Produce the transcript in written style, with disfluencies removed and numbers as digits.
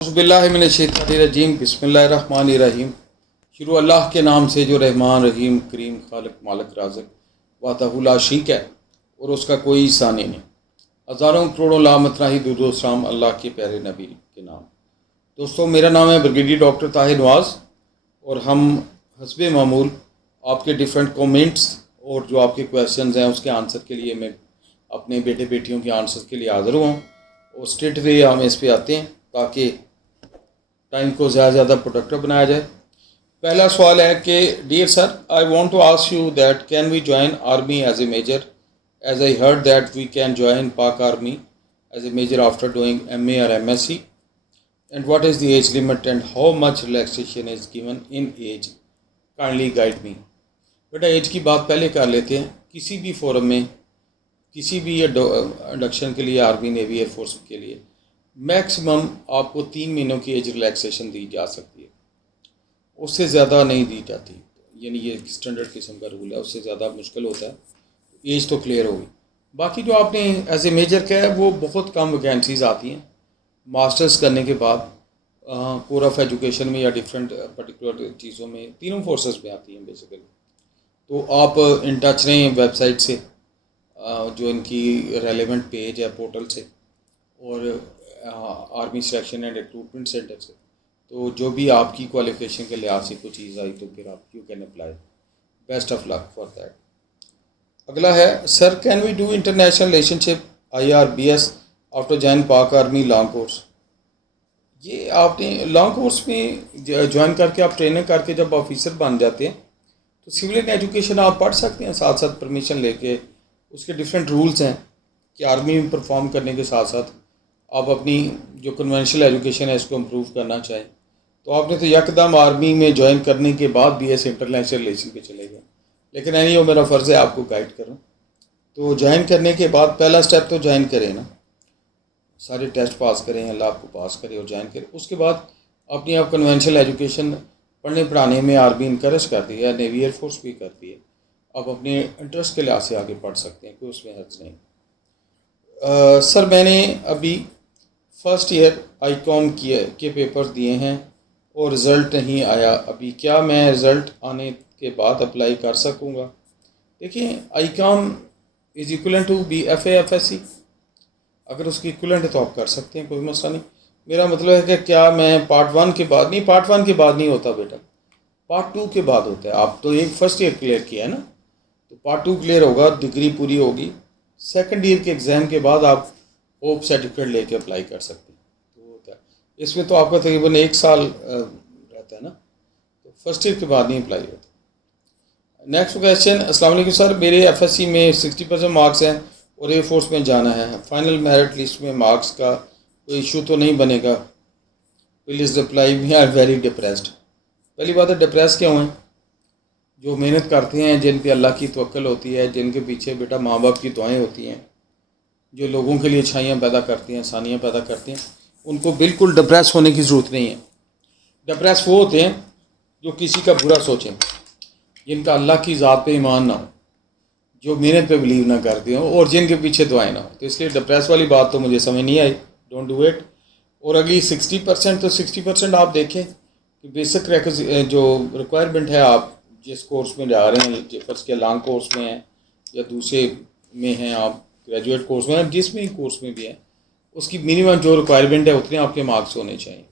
बिस्मिल्लाहिर्रहमानिर्रहीम बिस्मिल्लाहिर्रहमानिर्रहीम। शुरू अल्लाह के नाम से जो रहमान रहीम करीम खालिक मालिक राज़िक वातहु ला शरीक है और उसका कोई सानी नहीं। हज़ारों करोड़ों लामतनाही दुरूद सलाम अल्लाह के प्यारे नबी के नाम। दोस्तों, मेरा नाम है ब्रिगेडियर डॉक्टर ताहिर नवाज़ और हम हस्बे मामूल आपके डिफरेंट कमेंट्स और जो आपके क्वेश्चंस हैं उसके आंसर के लिए मैं अपने बेटे बेटियों के आंसर के लिए हाज़िर हुआ और स्ट्रेट वे हम इस पे आते हैं ताकि टाइम को ज़्यादा प्रोडक्टिव बनाया जाए। पहला सवाल है कि dear sir, I want to ask you that can we join army as a major, as I heard that we can join Pak army as a major after doing MA और MSc, and what is the age limit and how much relaxation is given in age, kindly guide me. बेटा, age की बात पहले कर लेते हैं। किसी भी फोरम में किसी भी इंडक्शन के लिए आर्मी नेवी एयरफोर्स के लिए मैक्सिमम आपको 3 महीनों की एज रिलैक्सेशन दी जा सकती है, उससे ज़्यादा नहीं दी जाती। यानी ये स्टैंडर्ड किस्म का रूल है, उससे ज़्यादा मुश्किल होता है। एज तो क्लियर होगी। बाकी जो आपने एज ए मेजर किया है वो बहुत कम वैकेंसीज़ आती हैं मास्टर्स करने के बाद कोर ऑफ एजुकेशन में या डिफरेंट पर्टिकुलर चीज़ों में, तीनों फोर्सेस में आती हैं बेसिकली। तो आप इन टच रहें वेबसाइट से, जो इनकी रेलेवेंट पेज है पोर्टल से, और army selection and recruitment centre से। तो जो भी आपकी क्वालिफिकेशन के लिहाज से कोई चीज़ आई तो फिर आप you can apply. Best of luck for that. अगला है, sir can we do international relationship IRBS after join Pak army long course. ये आपने लॉन्ग कोर्स में ज्वाइन करके आप ट्रेनिंग करके जब ऑफिसर बन जाते हैं तो सिविलियन एजुकेशन आप पढ़ सकते हैं साथ साथ परमिशन लेके। उसके डिफरेंट रूल्स हैं कि आर्मी में परफॉर्म करने के साथ साथ आप अपनी जो कन्वेंशनल एजुकेशन है इसको इम्प्रूव करना चाहें तो आपने तो यकदम आर्मी में ज्वाइन करने के बाद BS इंटरनेशनल रिलेशन पे चले गए। लेकिन नहीं, वो मेरा फ़र्ज़ है आपको गाइड करूं। तो ज्वाइन करने के बाद पहला स्टेप तो ज्वाइन करें ना, सारे टेस्ट पास करें, अल्लाह आपको पास करे और ज्वाइन करें। उसके बाद अपनी आप कन्वेंशनल एजुकेशन पढ़ने पढ़ाने में आर्मी इनकरेज करती है, नेवी एयरफोर्स भी करती है। आप अपने इंटरेस्ट के लिहाज से आगे पढ़ सकते हैं, कोई उसमें हर्ज नहीं। सर, मैंने अभी फर्स्ट ईयर ICOM के पेपर्स दिए हैं और रिज़ल्ट नहीं आया अभी, क्या मैं रिज़ल्ट आने के बाद अप्लाई कर सकूँगा? देखिए, ICOM is equivalent to BFA FSC। अगर उसकी इक्वलेंट है तो आप कर सकते हैं, कोई मसला नहीं। मेरा मतलब है कि क्या मैं पार्ट 1 के बाद नहीं, पार्ट 1 के बाद नहीं होता बेटा, पार्ट 2 के बाद होता है। आप तो एक फर्स्ट ईयर क्लियर किया है ना, तो पार्ट 2 क्लियर होगा, डिग्री पूरी होगी। सेकंड ईयर के एग्ज़ाम के बाद आप होप सर्टिफिकेट लेके अप्लाई कर सकते हैं। तो होता है इसमें तो आपका तकरीबन 1 साल रहता है ना, तो फर्स्ट ईयर के बाद नहीं अप्लाई होता। नेक्स्ट क्वेश्चन, अस्सलाम वालेकुम सर, मेरे FSC में 60% मार्क्स हैं और एयरफोर्स में जाना है। फाइनल मेरिट लिस्ट में मार्क्स का कोई इशू तो नहीं बनेगा? Please reply me, I am very depressed. पहली बात है, डिप्रेस क्यों हैं? जो मेहनत करते हैं, जिन पे अल्लाह की तवक्कुल होती है, जिनके पीछे बेटा माँ बाप की दुआएं होती हैं, जो लोगों के लिए अच्छाइयाँ पैदा करती हैं, आसानियाँ पैदा करती हैं, उनको बिल्कुल डिप्रेस होने की ज़रूरत नहीं है। डिप्रेस वो होते हैं जो किसी का बुरा सोचें, जिनका अल्लाह की ज़ात पे ईमान ना हो, जो मेहनत पे बिलीव ना करते हो और जिनके पीछे दुआएं ना हो। तो इसलिए डिप्रेस वाली बात तो मुझे समझ नहीं आई, डोंट डू इट। और अगली 60%, तो 60% आप देखें कि बेसिक जो रिक्वायरमेंट है, आप जिस कोर्स में जा रहे हैं, फर्स्ट के लॉन्ग कोर्स में हैं या दूसरे में हैं, आप ग्रेजुएट कोर्स में हैं, जिस भी कोर्स में भी हैं, उसकी मिनिमम जो रिक्वायरमेंट है उतने आपके मार्क्स होने चाहिए।